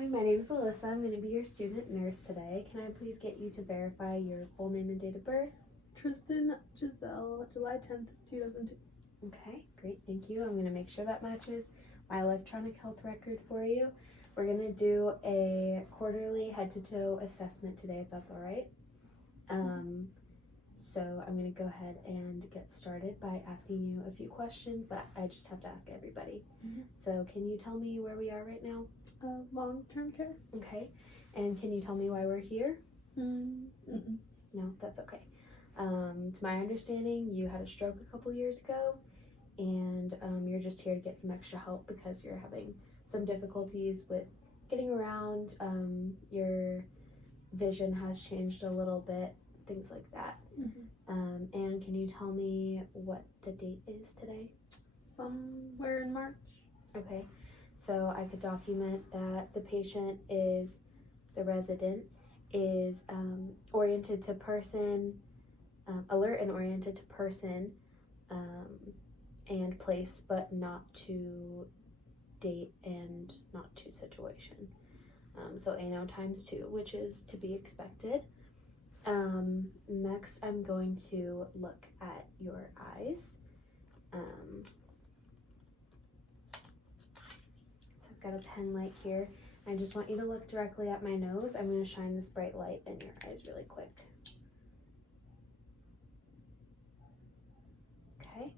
Hi, my name is Alyssa. I'm going to be your student nurse today. Can I please get you to verify your full name and date of birth? Tristan Giselle, July 10th, 2002. Okay, great, thank you. I'm going to make sure that matches my electronic health record for you. We're going to do a quarterly head-to-toe assessment today, if that's all right. So I'm going to go ahead and get started by asking you a few questions that I just have to ask everybody. So can you tell me where we are right now? Long-term care? Okay. And can you tell me why we're here? No, that's okay. To my understanding, you had a stroke a couple years ago, and you're just here to get some extra help because you're having some difficulties with getting around. Your vision has changed a little bit, things like that. And can you tell me what the date is today? Somewhere in March. Okay, so I could document that the patient is, the resident is oriented to person, alert and oriented to person and place, but not to date and not to situation. So ANO times 2, which is to be expected. Next, I'm going to look at your eyes. So I've got a pen light here. I just want you to look directly at my nose. I'm going to shine this bright light in your eyes really quick. Okay,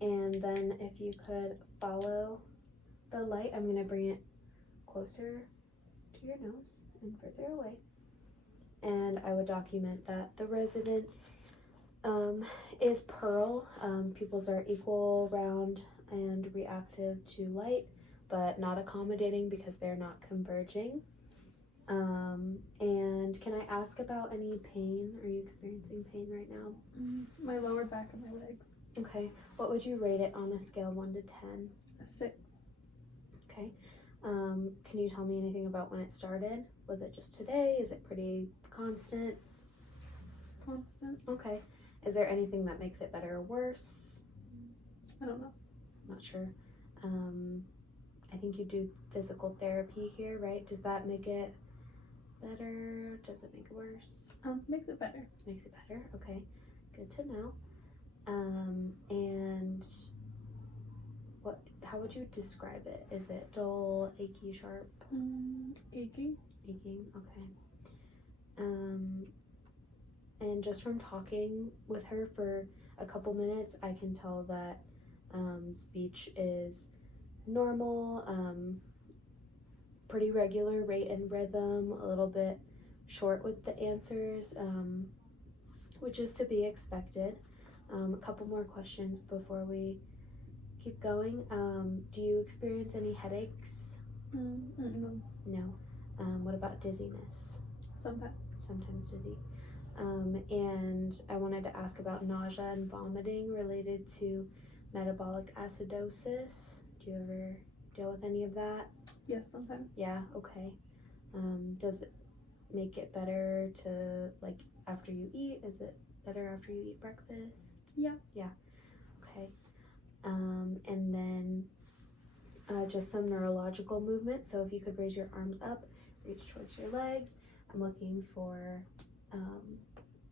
and then if you could follow the light, I'm going to bring it closer to your nose and further away. And I would document that the resident is Pearl. Pupils are equal, round, and reactive to light, but not accommodating because they're not converging. And can I ask about any pain? Are you experiencing pain right now? My lower back and my legs. Okay. What would you rate it on a scale 1 to 10? A 6. Okay. Can you tell me anything about when it started? Was it just today? Is it pretty constant? Constant. Okay. Is there anything that makes it better or worse? I don't know. Not sure. I think you do physical therapy here, right? Does that make it better? Does it make it worse? Makes it better. Makes it better. Okay. Good to know. And how would you describe it? Is it dull, achy, sharp? Aching. Aching, okay. And just from talking with her for a couple minutes, I can tell that speech is normal, pretty regular rate and rhythm, a little bit short with the answers, which is to be expected. A couple more questions before we keep going. Do you experience any headaches? No. No. What about dizziness? Sometimes. Sometimes dizzy. And I wanted to ask about nausea and vomiting related to metabolic acidosis. Do you ever deal with any of that? Yes, sometimes. Yeah, okay. Does it make it better to, like, after you eat? Is it better after you eat breakfast? Yeah. Yeah, okay. And then just some neurological movement. So if you could raise your arms up, reach towards your legs. I'm looking for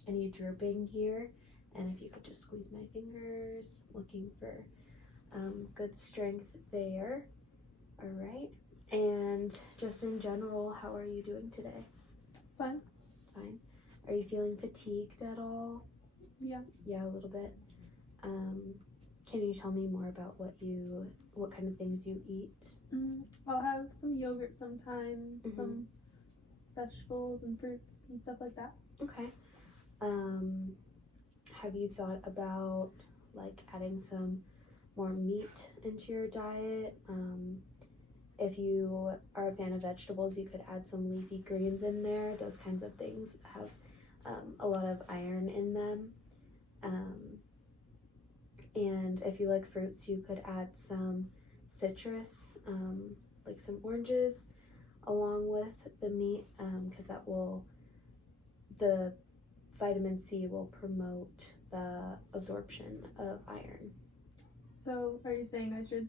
any drooping here, and if you could just squeeze my fingers, looking for good strength there. All right, and just in general, how are you doing today? Fine. Fine. Are you feeling fatigued at all? Yeah. Yeah, a little bit. Can you tell me more about what kind of things you eat? I'll have some yogurt sometimes, some vegetables and fruits and stuff like that. Okay. Have you thought about like adding some more meat into your diet? If you are a fan of vegetables, you could add some leafy greens in there. Those kinds of things have a lot of iron in them. And if you like fruits, you could add some citrus, like some oranges, along with the meat, because the vitamin C will promote the absorption of iron. So, are you saying I should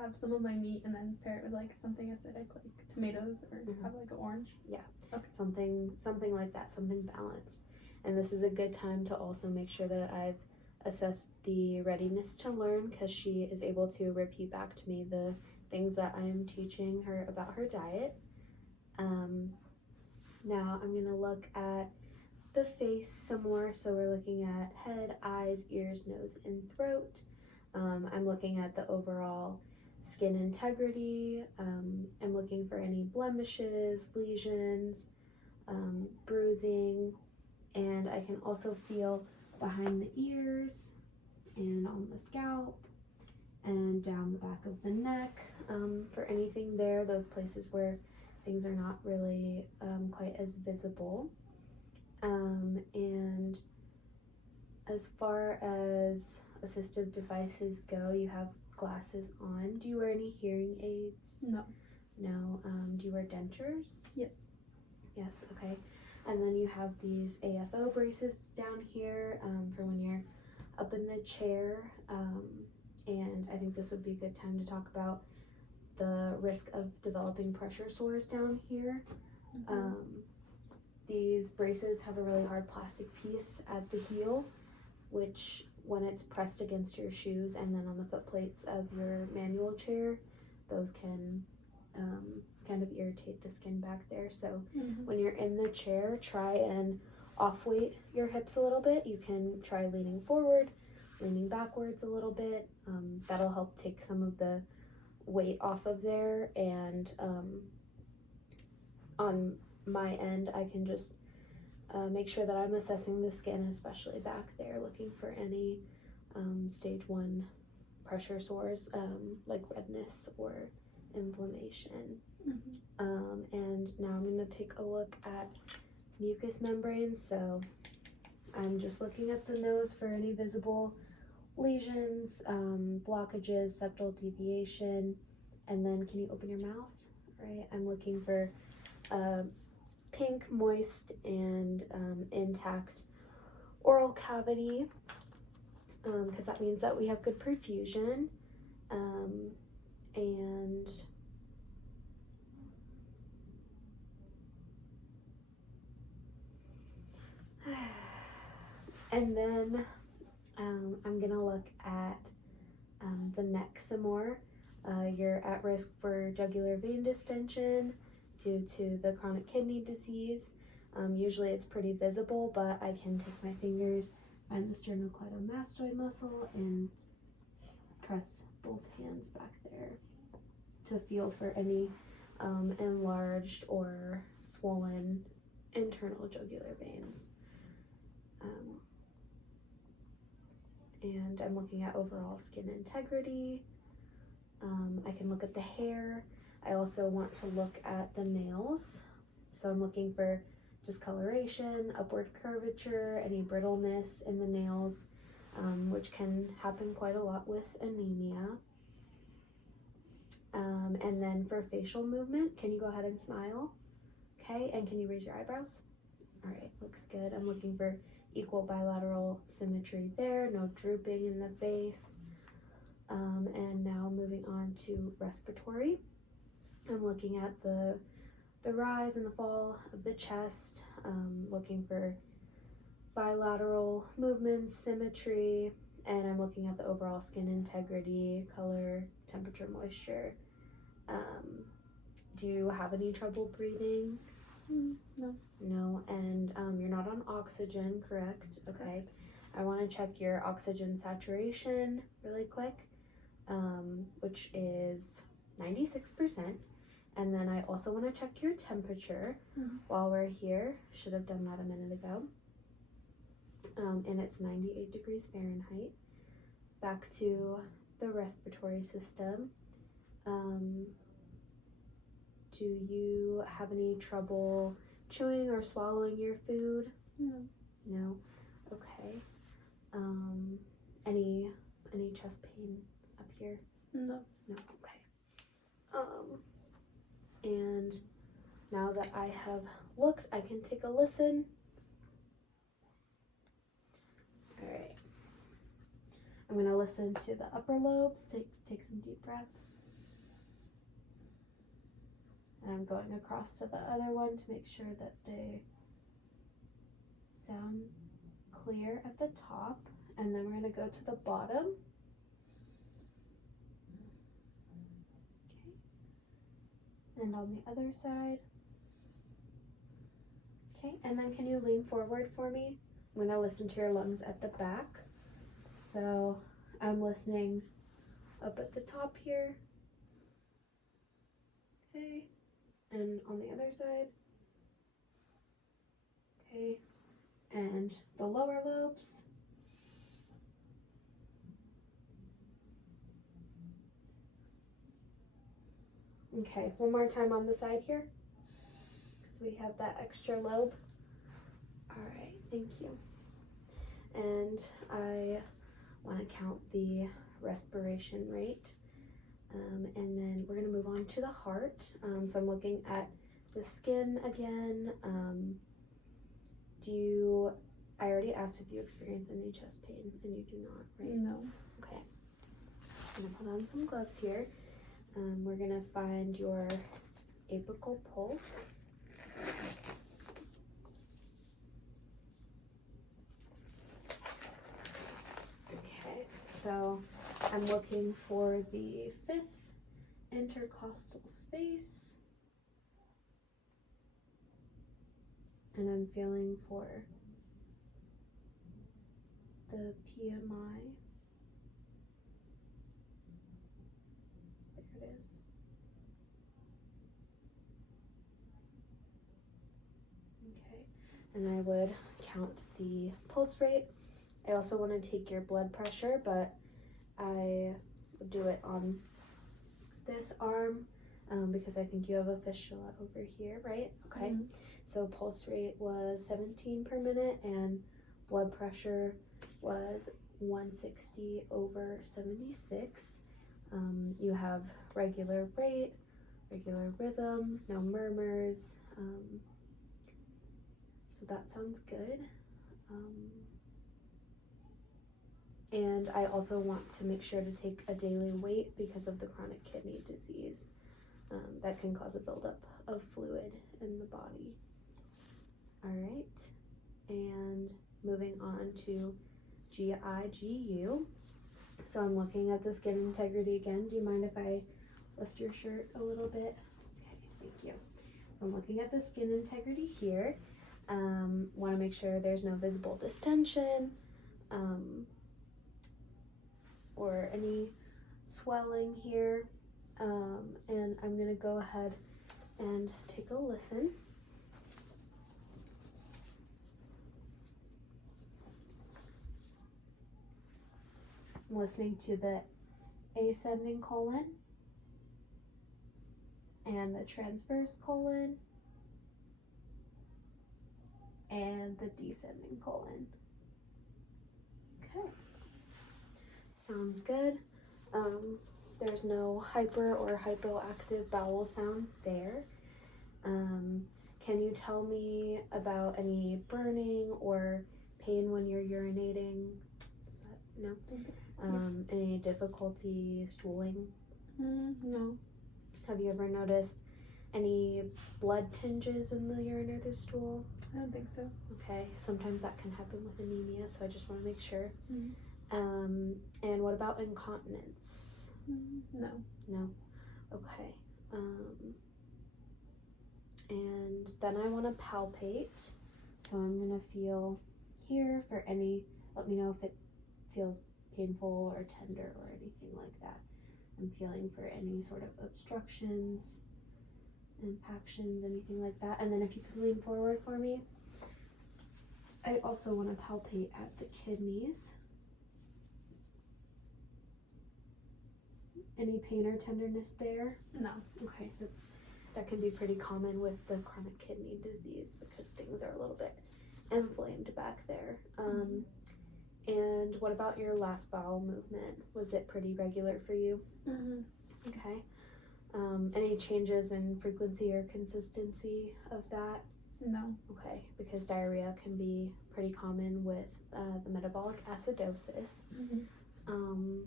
have some of my meat and then pair it with like something acidic like tomatoes or have like an orange. Something like that, something balanced. And this is a good time to also make sure that I've assessed the readiness to learn, because she is able to repeat back to me the things that I am teaching her about her diet. Now I'm gonna look at the face some more. So we're looking at head, eyes, ears, nose, and throat. I'm looking at the overall skin integrity. I'm looking for any blemishes, lesions, bruising, and I can also feel behind the ears and on the scalp and down the back of the neck for anything there, those places where things are not really quite as visible. And as far as assistive devices go, you have glasses on. Do you wear any hearing aids? No. No. Do you wear dentures? Yes. Yes, okay. And then you have these AFO braces down here for when you're up in the chair. And I think this would be a good time to talk about the risk of developing pressure sores down here. These braces have a really hard plastic piece at the heel, which when it's pressed against your shoes and then on the foot plates of your manual chair, those can kind of irritate the skin back there. So when you're in the chair, try and off-weight your hips a little bit. You can try leaning forward, leaning backwards a little bit. That'll help take some of the weight off of there. And on my end, I can just make sure that I'm assessing the skin, especially back there, looking for any stage 1 pressure sores, like redness or inflammation. And now I'm going to take a look at mucous membranes. So I'm just looking at the nose for any visible lesions, blockages, septal deviation, and then can you open your mouth? Right, I'm looking for pink, moist, and intact oral cavity, because that means that we have good perfusion. And then I'm gonna look at the neck some more. You're at risk for jugular vein distension due to the chronic kidney disease. Usually it's pretty visible, but I can take my fingers, find the sternocleidomastoid muscle, and press both hands back there to feel for any enlarged or swollen internal jugular veins. And I'm looking at overall skin integrity. I can look at the hair. I also want to look at the nails. So I'm looking for discoloration, upward curvature, any brittleness in the nails, which can happen quite a lot with anemia. And then for facial movement, can you go ahead and smile? Okay, and can you raise your eyebrows? All right, looks good. I'm looking for equal bilateral symmetry there, no drooping in the face. And now moving on to respiratory. I'm looking at the rise and the fall of the chest, looking for bilateral movements, symmetry, and I'm looking at the overall skin integrity, color, temperature, moisture. Do you have any trouble breathing? No. No, and you're not on oxygen, correct? Okay. Correct. I want to check your oxygen saturation really quick, which is 96%. And then I also want to check your temperature while we're here. Should have done that a minute ago. And it's 98 degrees Fahrenheit. Back to the respiratory system. Do you have any trouble chewing or swallowing your food? No. No? Okay. Any chest pain up here? No. No, okay. And now that I have looked, I can take a listen. All right. I'm gonna listen to the upper lobes. Take some deep breaths. And I'm going across to the other one to make sure that they sound clear at the top. And then we're going to go to the bottom. Okay. And on the other side. Okay, and then can you lean forward for me? I'm going to listen to your lungs at the back. So I'm listening up at the top here. Okay, and on the other side. Okay, and the lower lobes. Okay, one more time on the side here. So we have that extra lobe. All right, thank you. And I want to count the respiration rate. And then we're going to move on to the heart. So I'm looking at the skin again. I already asked if you experience any chest pain, and you do not, right? No. Okay. I'm going to put on some gloves here. We're going to find your apical pulse. Okay, so I'm looking for the 5th intercostal space. And I'm feeling for the PMI. There it is. Okay, and I would count the pulse rate. I also want to take your blood pressure, but I would do it on this arm because I think you have a fistula over here, right? Okay, so pulse rate was 17 per minute and blood pressure was 160 over 76. You have regular rate, regular rhythm, no murmurs, so that sounds good. And I also want to make sure to take a daily weight because of the chronic kidney disease that can cause a buildup of fluid in the body. All right, and moving on to GI-GU. So I'm looking at the skin integrity again. Do you mind if I lift your shirt a little bit? Okay, thank you. So I'm looking at the skin integrity here. Want to make sure there's no visible distension or any swelling here. And I'm going to go ahead and take a listen. I'm listening to the ascending colon and the transverse colon and the descending colon. Okay, sounds good. There's no hyper or hypoactive bowel sounds there. Can you tell me about any burning or pain when you're urinating? No? Any difficulty stooling? No. Have you ever noticed any blood tinges in the urine or the stool? I don't think so. Okay, sometimes that can happen with anemia, so I just want to make sure. Mm-hmm. And what about incontinence? No. No? Okay. And then I want to palpate. So I'm going to feel here for any, let me know if it feels painful or tender or anything like that. I'm feeling for any sort of obstructions, impactions, anything like that. And then if you could lean forward for me. I also want to palpate at the kidneys. Any pain or tenderness there? No. Okay, that can be pretty common with the chronic kidney disease because things are a little bit inflamed back there. And what about your last bowel movement? Was it pretty regular for you? Mm-hmm. Okay. Any changes in frequency or consistency of that? No. Okay, because diarrhea can be pretty common with the metabolic acidosis. Mm-hmm.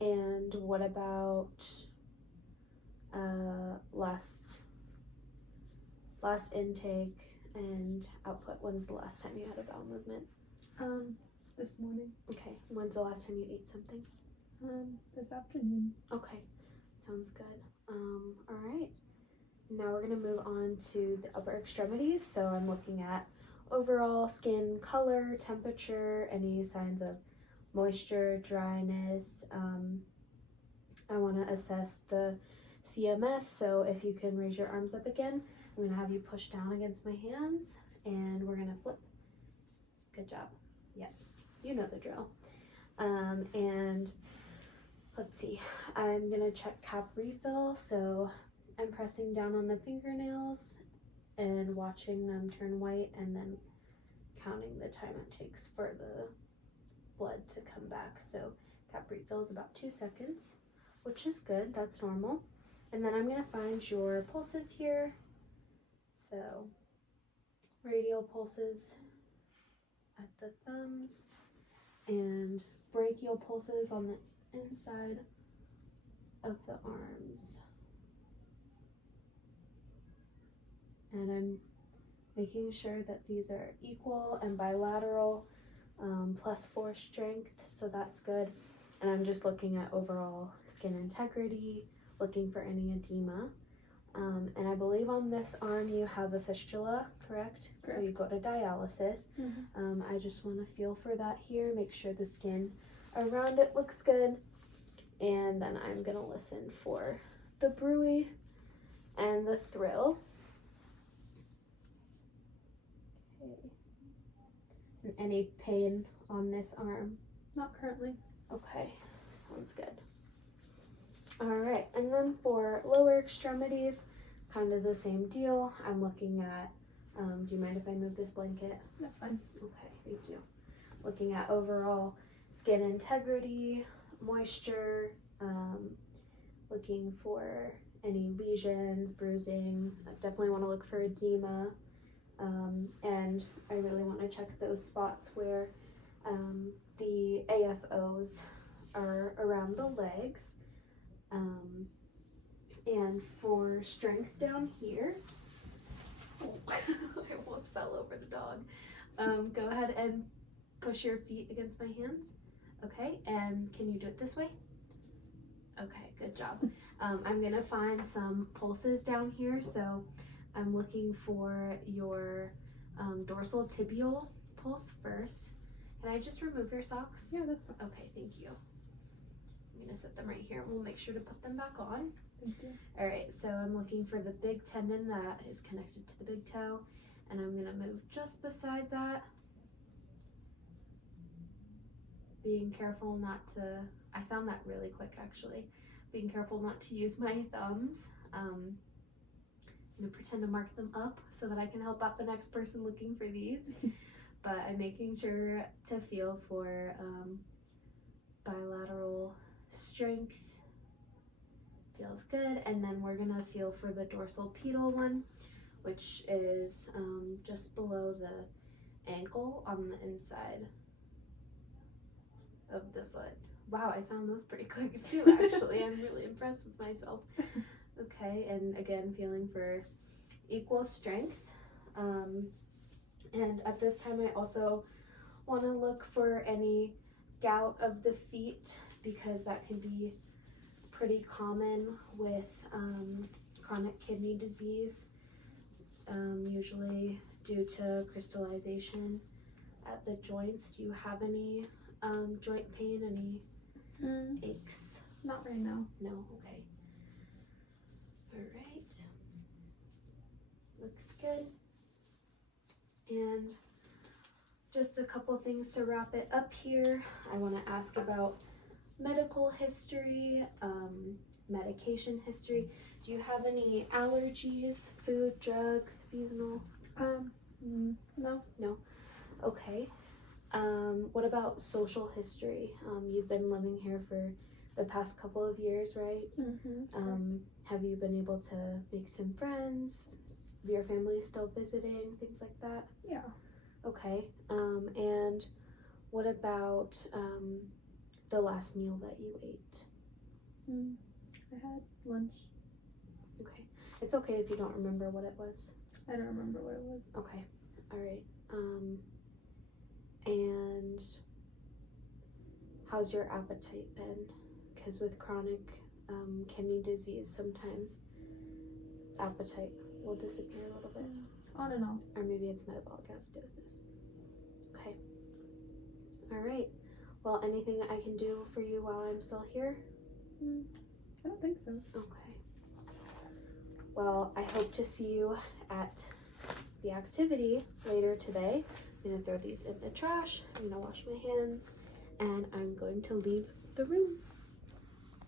And what about last last intake and output. When's the last time you had a bowel movement? This morning. Okay. When's the last time you ate something? This afternoon. Okay. Sounds good. All right. Now we're gonna move on to the upper extremities. So I'm looking at overall skin color, temperature, any signs of moisture, dryness. I want to assess the CMS, so if you can raise your arms up again, I'm going to have you push down against my hands, and we're going to flip. Good job. Yep, you know the drill. And let's see, I'm going to check cap refill, so I'm pressing down on the fingernails and watching them turn white, and then counting the time it takes for the blood to come back. So cap refill is about 2 seconds, which is good, that's normal. And then I'm gonna find your pulses here. So radial pulses at the thumbs and brachial pulses on the inside of the arms. And I'm making sure that these are equal and bilateral, +4 strength, so that's good. And I'm just looking at overall skin integrity, looking for any edema. And I believe on this arm you have a fistula, correct? So you go to dialysis. I just want to feel for that here, make sure the skin around it looks good. And then I'm gonna listen for the bruit and the thrill. Okay. And any pain on this arm? Not currently. Okay, sounds good. All right, and then for lower extremities, kind of the same deal. I'm looking at, do you mind if I move this blanket? That's fine. Okay, thank you. Looking at overall skin integrity, moisture, looking for any lesions, bruising. I definitely want to look for edema, and I really want to check those spots where the AFOs are around the legs. And for strength down here, I almost fell over the dog. Go ahead and push your feet against my hands. Okay, and can you do it this way? Okay, good job. I'm gonna find some pulses down here, so I'm looking for your dorsal tibial pulse first. Can I just remove your socks? Yeah, that's fine. Okay, thank you. I'm gonna set them right here. We'll make sure to put them back on. Thank you. All right, so I'm looking for the big tendon that is connected to the big toe, and I'm gonna move just beside that. Being careful not to, I found that really quick actually. Being careful not to use my thumbs. I'm gonna pretend to mark them up so that I can help out the next person looking for these. But I'm making sure to feel for bilateral strength. Feels good. And then we're gonna feel for the dorsal pedal one, which is just below the ankle on the inside of the foot. Wow, I found those pretty quick too, actually. I'm really impressed with myself. Okay, and again, feeling for equal strength. And at this time, I also want to look for any gout of the feet, because that can be pretty common with chronic kidney disease, usually due to crystallization at the joints. Do you have any joint pain, any aches? Not right now. No? Okay. All right. Looks good. And just a couple things to wrap it up here. I want to ask about medical history, medication history. Do you have any allergies, food, drug, seasonal? No. No? Okay. What about social history? You've been living here for the past couple of years, right? Have you been able to make some friends? Your family is still visiting, things like that? Yeah. Okay. And what about the last meal that you ate? I had lunch. Okay. It's okay if you don't remember what it was. I don't remember what it was. Okay. All right. And how's your appetite been? Because with chronic kidney disease, sometimes appetite will disappear a little bit. On and off. Or maybe it's metabolic acidosis. Okay. All right. Well, anything I can do for you while I'm still here? I don't think so. Okay. Well, I hope to see you at the activity later today. I'm gonna throw these in the trash. I'm gonna wash my hands, and I'm going to leave the room.